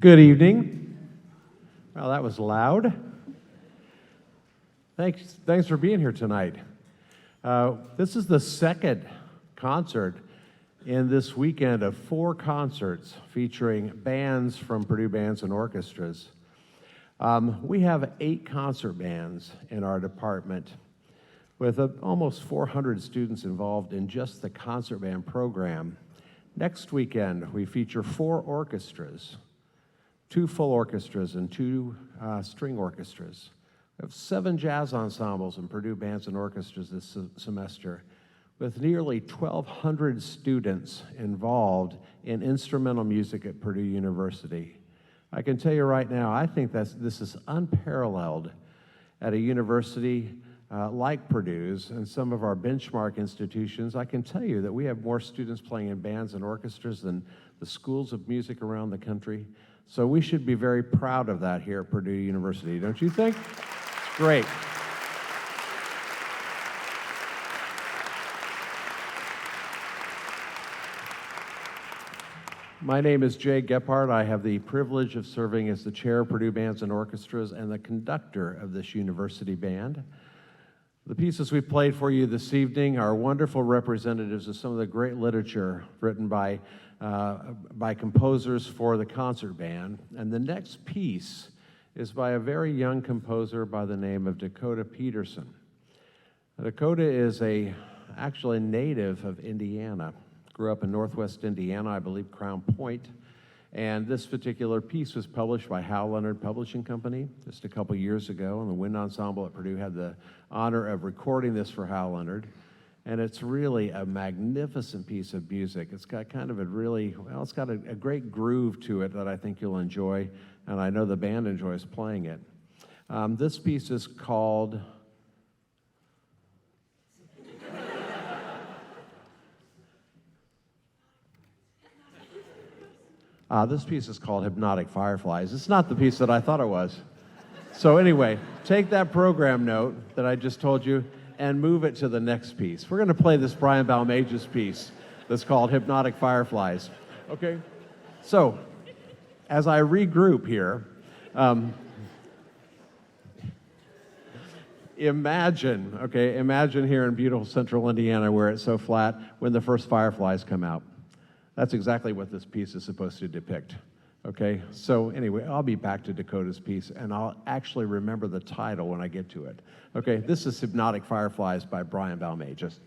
Good evening. Well, that was loud. Thanks for being here tonight. This is the second concert in this weekend of 4 concerts featuring bands from Purdue Bands and Orchestras. We have 8 concert bands in our department with almost 400 students involved in just the concert band program. Next weekend, we feature 4 orchestras, 2 full orchestras and 2 string orchestras. We have 7 jazz ensembles in Purdue Bands and Orchestras this semester, with nearly 1,200 students involved in instrumental music at Purdue University. I can tell you right now, I think this is unparalleled at a university like Purdue's and some of our benchmark institutions. I can tell you that we have more students playing in bands and orchestras than the schools of music around the country. So we should be very proud of that here at Purdue University, don't you think? It's great. My name is Jay Gephart. I have the privilege of serving as the chair of Purdue Bands and Orchestras and the conductor of this university band. The pieces we played for you this evening are wonderful representatives of some of the great literature written by composers for the concert band. And the next piece is by a very young composer by the name of Dakota Pederson. Dakota is actually a native of Indiana. Grew up in Northwest Indiana, I believe Crown Point. And this particular piece was published by Hal Leonard Publishing Company just a couple years ago, and the Wind Ensemble at Purdue had the honor of recording this for Hal Leonard. And it's really a magnificent piece of music. It's got kind of it's got a great groove to it that I think you'll enjoy, and I know the band enjoys playing it. This piece is called Hypnotic Fireflies. It's not the piece that I thought it was. So anyway, take that program note that I just told you and move it to the next piece. We're going to play this Brian Balmages piece that's called Hypnotic Fireflies. Okay? So, as I regroup here, imagine here in beautiful central Indiana where it's so flat when the first fireflies come out. That's exactly what this piece is supposed to depict. Okay, so anyway, I'll be back to Dakota's piece, and I'll actually remember the title when I get to it. Okay, this is Hypnotic Fireflies by Brian Balmages.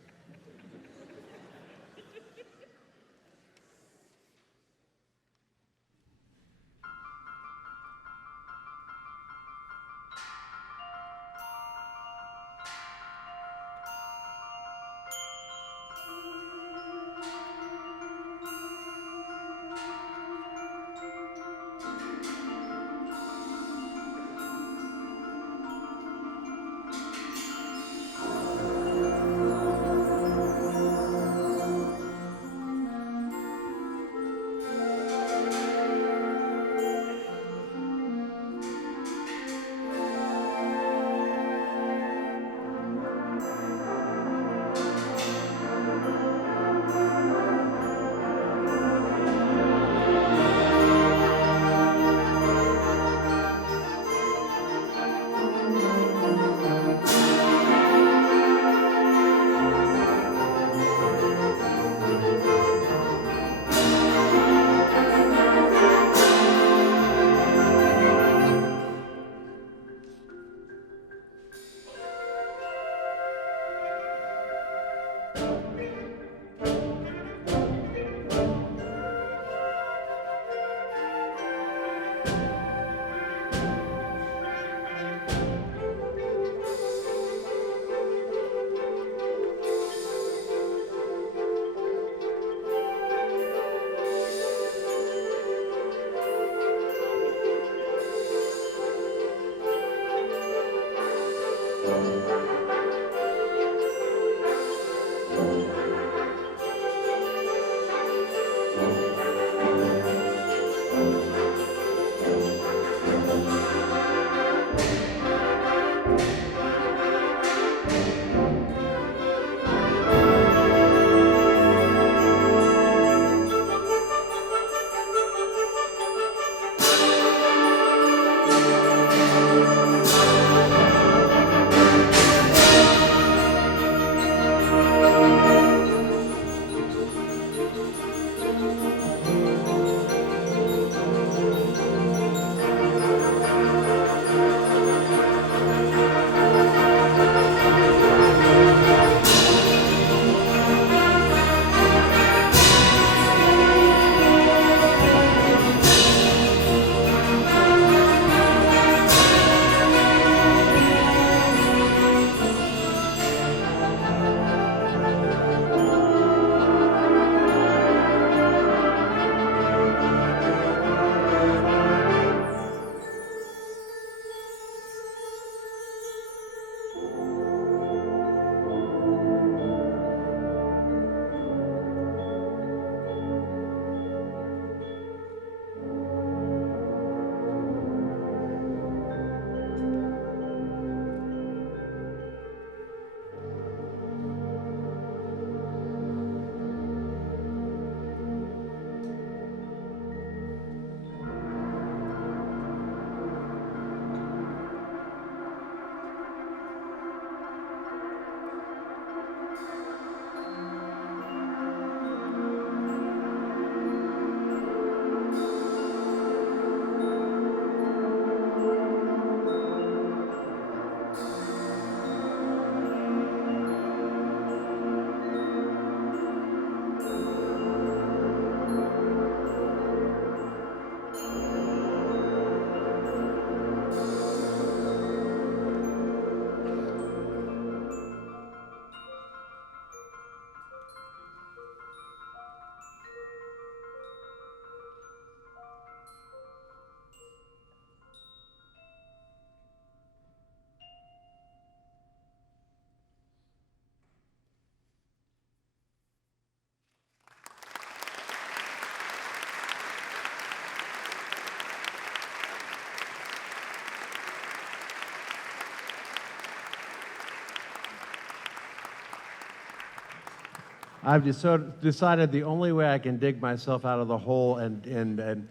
I've just sort of decided the only way I can dig myself out of the hole and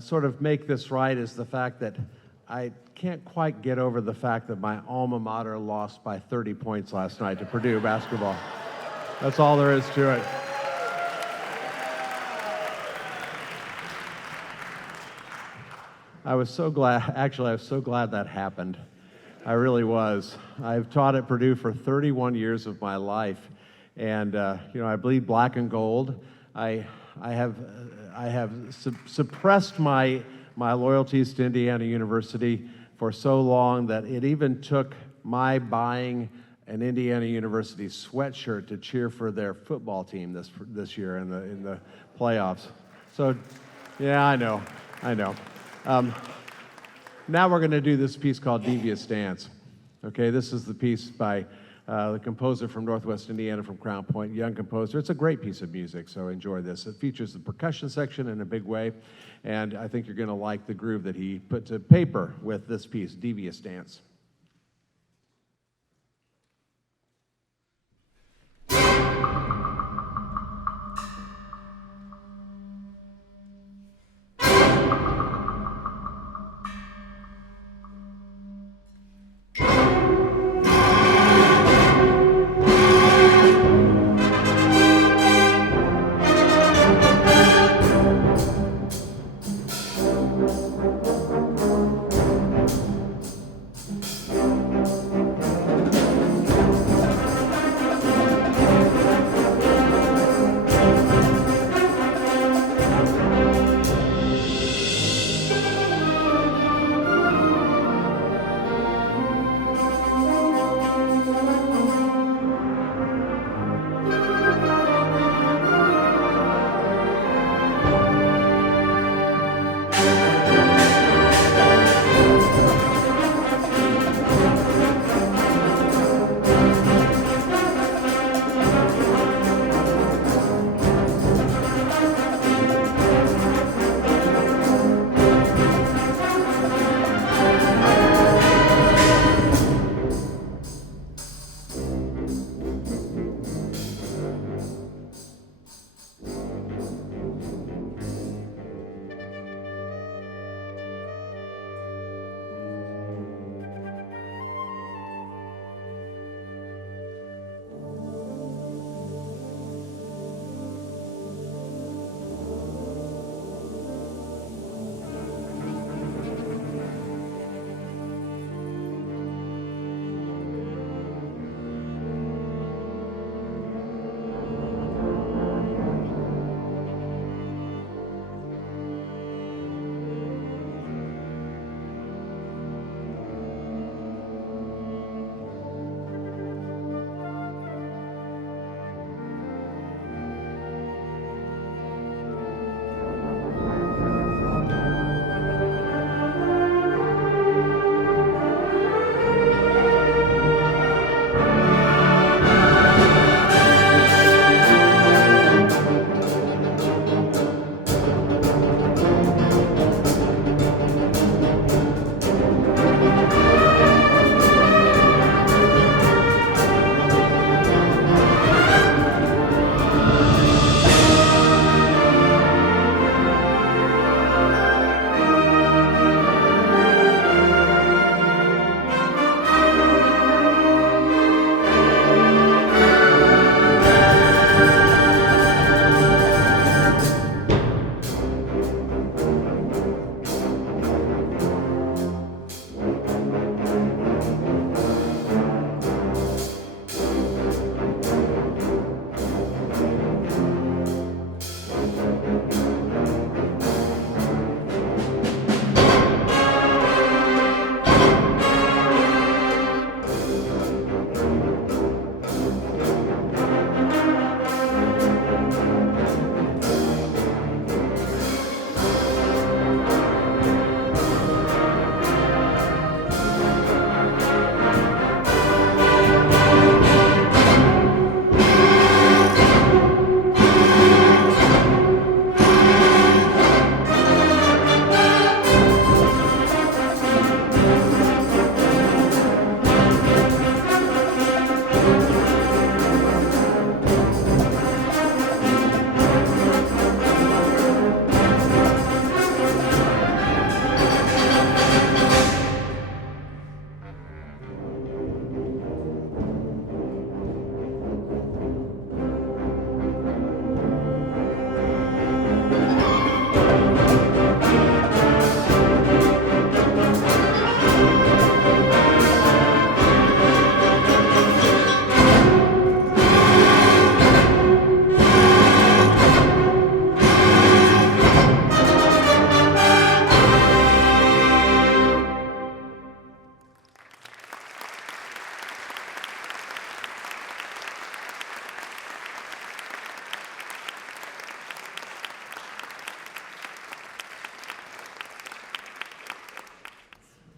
sort of make this right is the fact that I can't quite get over the fact that my alma mater lost by 30 points last night to Purdue basketball. That's all there is to it. I was so glad that happened. I really was. I've taught at Purdue for 31 years of my life, and I bleed black and gold. I have suppressed my loyalties to Indiana University for so long that it even took my buying an Indiana University sweatshirt to cheer for their football team this year in the playoffs. So, yeah, I know. Now we're going to do this piece called Devious Dance. Okay, this is the piece by the composer from Northwest Indiana from Crown Point, young composer. It's a great piece of music, so enjoy this. It features the percussion section in a big way, and I think you're going to like the groove that he put to paper with this piece, Devious Dance.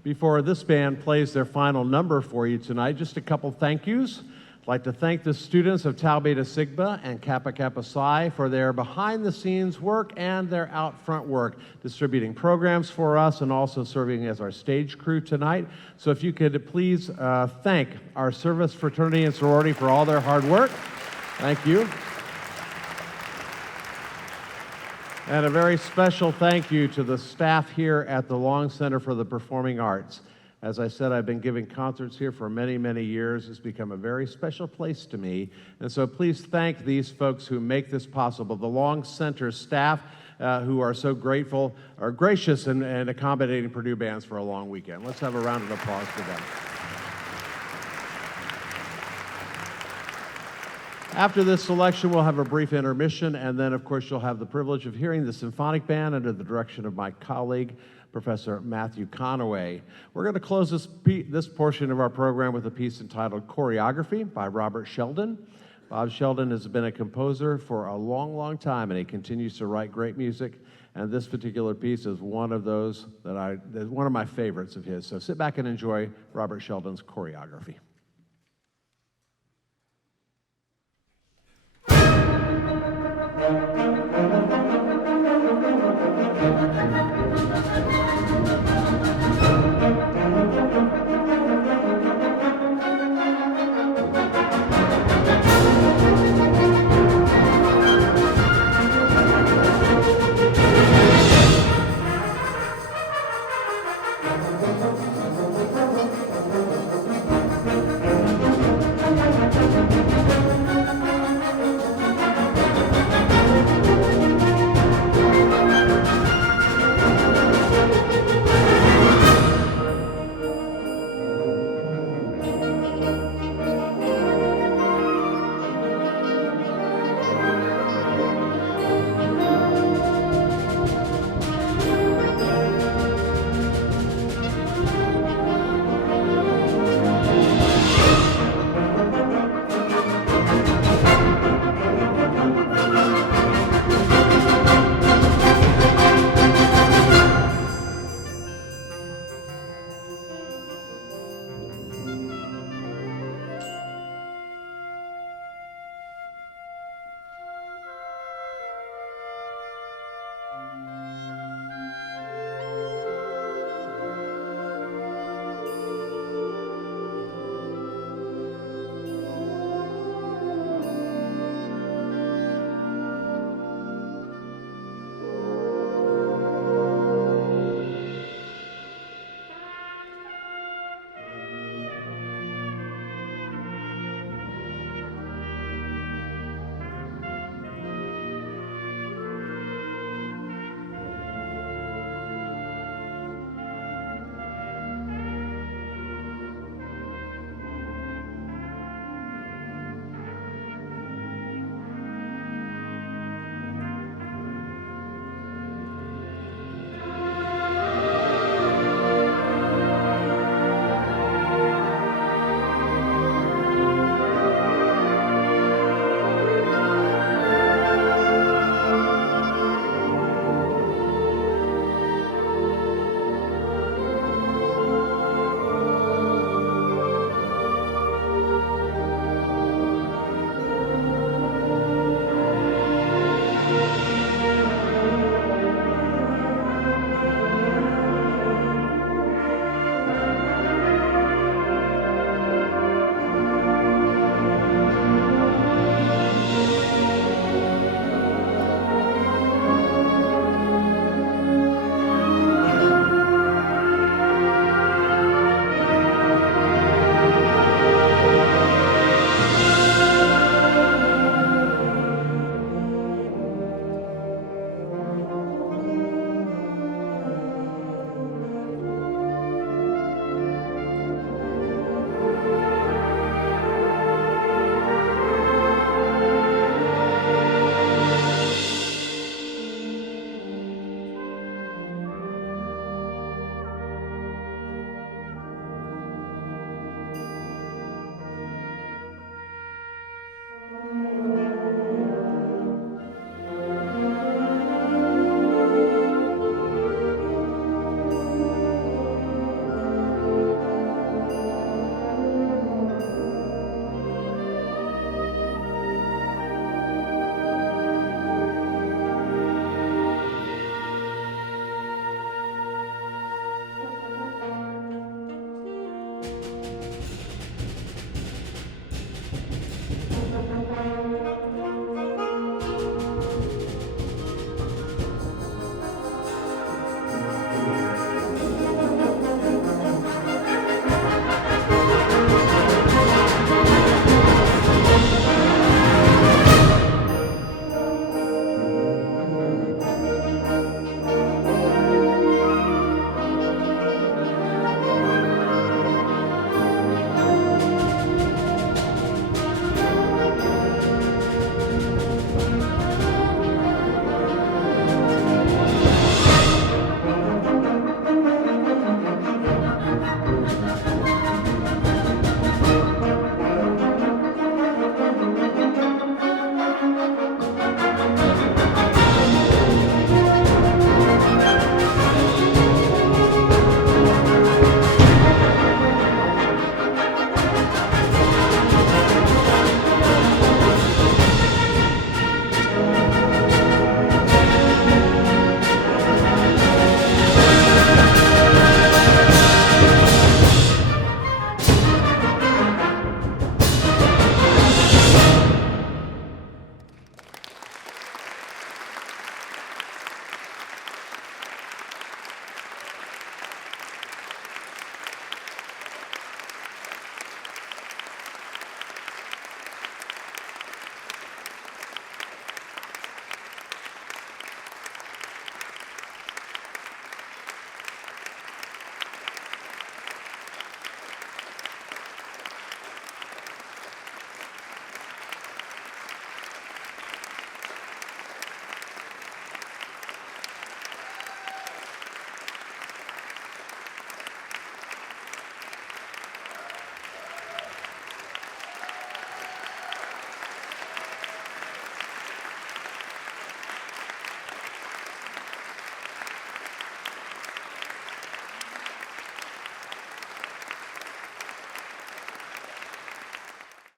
Before this band plays their final number for you tonight, just a couple thank yous. I'd like to thank the students of Tau Beta Sigma and Kappa Kappa Psi for their behind-the-scenes work and their out-front work, distributing programs for us and also serving as our stage crew tonight. So if you could please thank our service fraternity and sorority for all their hard work. Thank you. And a very special thank you to the staff here at the Long Center for the Performing Arts. As I said, I've been giving concerts here for many, many years. It's become a very special place to me. And so please thank these folks who make this possible. The Long Center staff who are so grateful, are gracious and accommodating Purdue bands for a long weekend. Let's have a round of applause for them. After this selection, we'll have a brief intermission, and then, of course, you'll have the privilege of hearing the symphonic band under the direction of my colleague, Professor Matthew Conaway. We're going to close this portion of our program with a piece entitled Choreography by Robert Sheldon. Bob Sheldon has been a composer for a long, long time, and he continues to write great music. And this particular piece is one of those that's one of my favorites of his. So sit back and enjoy Robert Sheldon's Choreography. Thank you.